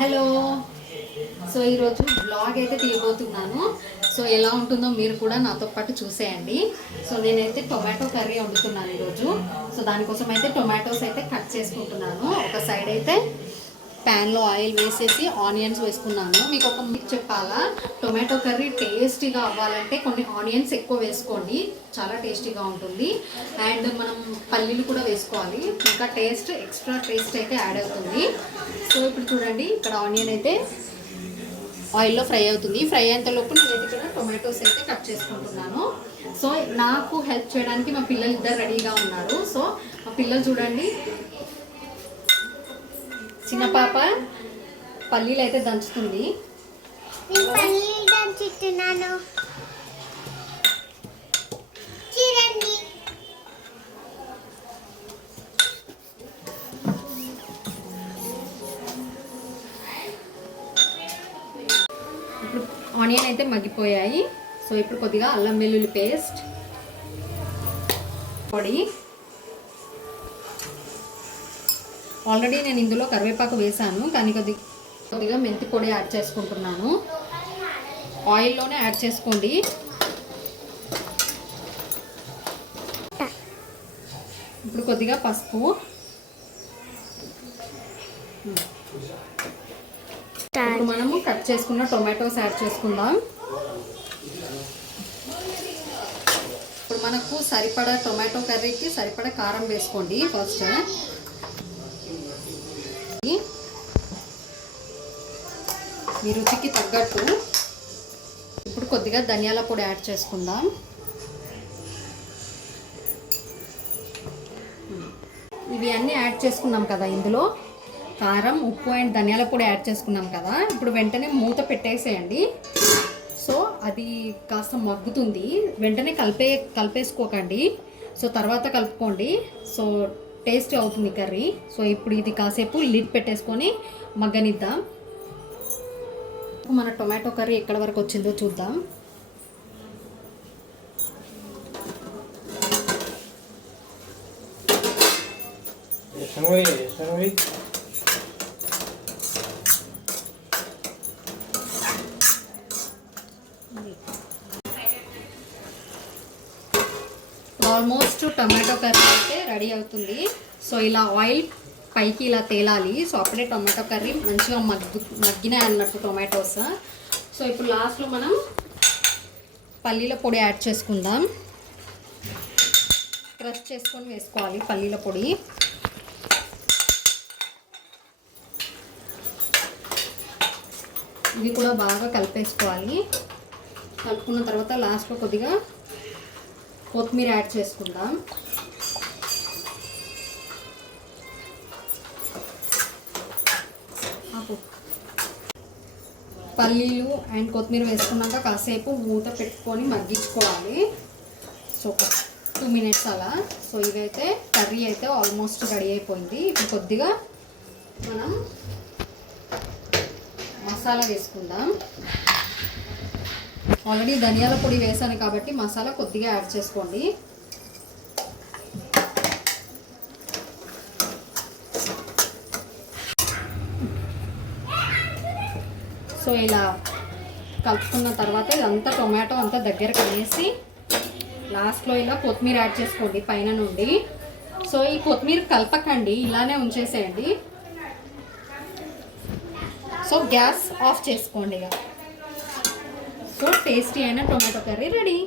Hello. So ఈరోజు blog అయితే తీయబోతున్నాను. So ఎలా ఉంటుందో మీరు కూడా నాతో పాటు చూసేయండి. సో నేనైతే టొమాటో కర్రీ వండుతున్నాను ఈరోజు. సో దానికోసం అయితే టొమాటోస్ అయితే కట్ చేసుకుంటున్నాను. ఒక సైడ్ అయితే ప్యాన్లో ఆయిల్ వేసేసి ఆనియన్స్ వేసుకున్నాను. మీకు ఒక మీకు చెప్పాలా, టొమాటో కర్రీ టేస్టీగా అవ్వాలంటే కొన్ని ఆనియన్స్ ఎక్కువ వేసుకోండి, చాలా టేస్టీగా ఉంటుంది. అండ్ మనం పల్లీలు కూడా వేసుకోవాలి, ఇంకా ఎక్స్ట్రా టేస్ట్ అయితే యాడ్ అవుతుంది. సో ఇప్పుడు చూడండి, ఇక్కడ ఆనియన్ అయితే ఆయిల్లో ఫ్రై అవుతుంది. ఫ్రై అయ్యేంతలోపు నేనైతే ఇక్కడ టొమాటోస్ అయితే కట్ చేసుకుంటున్నాను. సో నాకు హెల్ప్ చేయడానికి మా పిల్లలు ఇద్దరు రెడీగా ఉన్నారు. సో మా పిల్లలు చూడండి, చిన్న పాప పల్లీలు అయితే దంచుతుంది. ఇప్పుడు ఆనియన్ అయితే మగ్గిపోయాయి. సో ఇప్పుడు కొద్దిగా అల్లం వెల్లుల్లి పేస్ట్ పొడి, ఆల్రెడీ నేను ఇందులో కరివేపాకు వేసాను, కానీ కొద్దిగా మెంతి పొడి యాడ్ చేసుకుంటున్నాను. ఆయిల్లోనే యాడ్ చేసుకోండి. ఇప్పుడు కొద్దిగా పసుపు, ఇప్పుడు మనము కట్ చేసుకున్న టొమాటోస్ యాడ్ చేసుకుందాం. ఇప్పుడు మనకు సరిపడా టొమాటో కర్రీకి సరిపడా కారం వేసుకోండి ఫస్ట్. మీ రుచికి తగ్గట్టు. ఇప్పుడు కొద్దిగా ధనియాల పొడి యాడ్ చేసుకుందాం. ఇవి అన్నీ యాడ్ చేసుకున్నాం కదా, ఇందులో కారం, ఉప్పు అండ్ ధనియాల పొడి యాడ్ చేసుకున్నాం కదా. ఇప్పుడు వెంటనే మూత పెట్టేసేయండి. సో అది కాస్త మగ్గుతుంది, వెంటనే కలిపేసుకోకండి. సో తర్వాత కలుపుకోండి. సో టేస్ట్ అవుతుంది కర్రీ. సో ఇప్పుడు ఇది కాసేపు లిడ్ పెట్టేసుకొని మగ్గనిద్దాం. మన టొమాటో కర్రీ ఎక్కడి వరకు వచ్చిందో చూద్దాం. ఆల్మోస్ట్ టొమాటో కర్రీ అయితే రెడీ అవుతుంది. సో ఇలా ఆయిల్ పైకి ఇలా తేలాలి. సో అప్పుడే టొమాటో కర్రీ మంచిగా మగ్గినాయి అన్నట్టు టొమాటోస్. సో ఇప్పుడు లాస్ట్లో మనం పల్లీల పొడి యాడ్ చేసుకుందాం. క్రష్ చేసుకొని వేసుకోవాలి పల్లీల పొడి. ఇవి కూడా బాగా కలిపేసుకోవాలి. కలుపుకున్న తర్వాత లాస్ట్లో కొద్దిగా కొత్తిమీర యాడ్ చేసుకుందాం. పల్లీలు అండ్ కొత్తిమీర వేసుకున్నాక కాసేపు మూత పెట్టుకొని మగ్గించుకోవాలి. సో ఒక 2 minutes అలా. సో ఇదైతే కర్రీ అయితే ఆల్మోస్ట్ రెడీ అయిపోయింది. ఇప్పుడు కొద్దిగా మనం మసాలా వేసుకుందాం. ఆల్రెడీ ధనియాల పొడి వేసాను కాబట్టి మసాలా కొద్దిగా యాడ్ చేసుకోండి. సో ఇలా కలుపుకున్న తర్వాత ఇదంతా టొమాటో అంతా దగ్గరకు అనేసి లాస్ట్లో ఇలా కొత్తిమీర యాడ్ చేసుకోండి పైన నుండి. సో ఈ కొత్తిమీర కలపకండి, ఇలానే ఉంచేసేయండి. సో గ్యాస్ ఆఫ్ చేసుకోండి. సో టేస్టీ అయిన టొమాటో కర్రీ రెడీ.